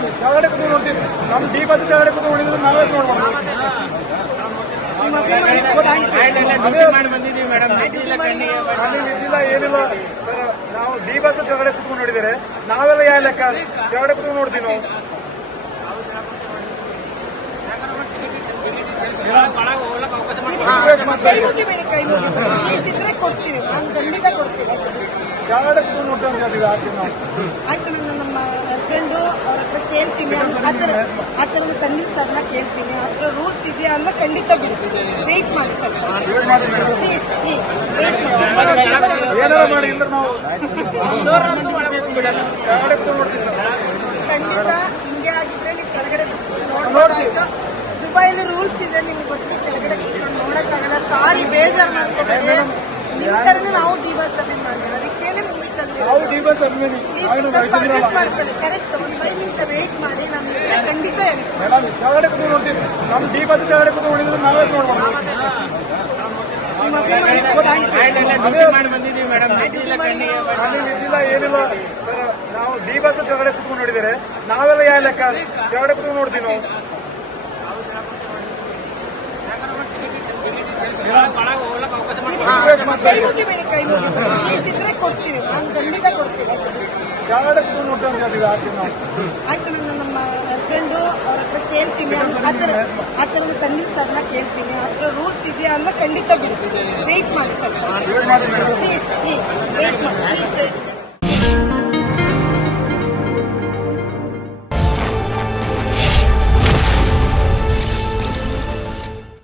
Madam ಕೆಳಗಡೆ ಕೂತು ನಮ್ಮ ಡಿ ಬಸ್ ಕೆಳಗಡೆ ಕೂತು ನೋಡಿದ್ರೆ ನಾವೇ ನೋಡ್ಬೋದು. ಇದ್ದಿಲ್ಲ ಏನಿಲ್ಲ. ಸರ್ ನಾವು ಡಿ ಬಸ್ ಕೆಳಗಡೆ ಕೂತ್ಕೊಂಡು ನೋಡಿದರೆ ನಾವೆಲ್ಲ ಯಾವ ಲೆಕ್ಕ? ಕೆಳಗಡೆ ಕೂತ್ಕೊಂಡು ನೋಡ್ತೀವಿ ನಾವು. ಕೊಡ್ತೀವಿ. ನಾನು ಖಂಡಿತ ಕೊಡ್ತೀನಿ. ಕೆಳಗಡೆ ಕೂತ್ಕೊಂಡು ನೋಡ್ತೀವಿ ಅಂತ ಹೇಳ್ತೀವಿ ಆಯ್ತು ನಮ್ಮ ಹಸ್ಬೆಂಡು ಕೇಳ್ತೀನಿ ಆ ಥರ ಆ ಥರದ ಸರ್ವಿಸ್ ಎಲ್ಲ ಕೇಳ್ತೀನಿ. ಆತರ ರೂಲ್ಸ್ ಇದೆಯಾ ಅಂತ ಖಂಡಿತ ಸ್ವಲ್ಪ. ವೇಟ್ ಮಾಡಿ ಪ್ಲೀಸ್ ಪ್ಲೀಸ್ ಕೂತ್ಕೊಂಡು ಖಂಡಿತ ಹಿಂಗೆ ಆಗಿದ್ರೆ ನೀವು ಕೆಳಗಡೆ ನೋಡ್ಬೋದಾಯ್ತು ದುಬೈಲಿ ರೂಲ್ಸ್ ಇದೆ ನಿಮ್ಗೆ ಗೊತ್ತಿಲ್ಲ ಕೆಳಗಡೆ ನೋಡಕ್ಕಾಗಲ್ಲ. ಸಾರಿ ಬೇಜಾರು ನಿಮ್ಮ ಥರನೇ ನಾವು ದಿವಸ ಸಬ್ಮಿಟ್ ನಾವು ಡಿ ಬಸ್ ಅಭಿಮಾನಿ ಕರೆಕ್ಟ್ ಒಂದು ಐದು ನಿಮಿಷ ವೇಟ್ ಮಾಡಿ ನಾನು ಇದ್ರೆ ಖಂಡಿತ ಹೇಳ್ತೀನಿ. ಮೇಡಮ್ ಕೆಳಗಡೆ ಕೂತು ನೋಡ್ತೀವಿ ನಮ್ಮ ಡಿ ಬಸ್ ಕೆಳಗಡೆ ಕೂತು ನೋಡಿದ್ರೆ ನಾವೇ ನೋಡ್ಬೋದು. ನಿಮ್ಮ ಅಭಿಮಾನಿಗಳು thank you. ನಿಂತಿಲ್ಲ ಏನಿಲ್ಲ. ಸರ್ ನಾವು ಡಿ ಬಸ್ ಕೆಳಗಡೆ ಕೂತ್ಕೊಂಡು ನೋಡಿದರೆ ನಾವೆಲ್ಲ ಯಾವ ಲೆಕ್ಕ? ಕೆಳಗಡೆ ಕೂತ್ಕೊಂಡು ನೋಡ್ತೀವಿ ನಾವು. ಕೈ ಮುಗಿಬೇಡಿ ಕೈ ಮುಗಿಬೇಡಿ ಇದ್ರೆ ಕೊಡ್ತೀವಿ ನಾನು ಖಂಡಿತ ಕೊಡ್ತೀನಿ ಹಾಕಿ ನಾವು. ಆಯ್ತು ನಾನು ನಮ್ಮ ಹಸ್ಬೆಂಡು ಅವ್ರ ಹತ್ರ ಕೇಳ್ತೀನಿ. ಆ ಥರ ಆ ಥರದ ಸರ್ವಿಸ್ ಎಲ್ಲ ಕೇಳ್ತೀನಿ. ಆ ಥರ ರೂಲ್ಸ್ ಇದೆಯಾ ಅಂತ ಖಂಡಿತ ಬಿಡ್ತೀನಿ. ವೆಯ್ಟ್ ಮಾಡಿ ಸ್ವಲ್ಪ.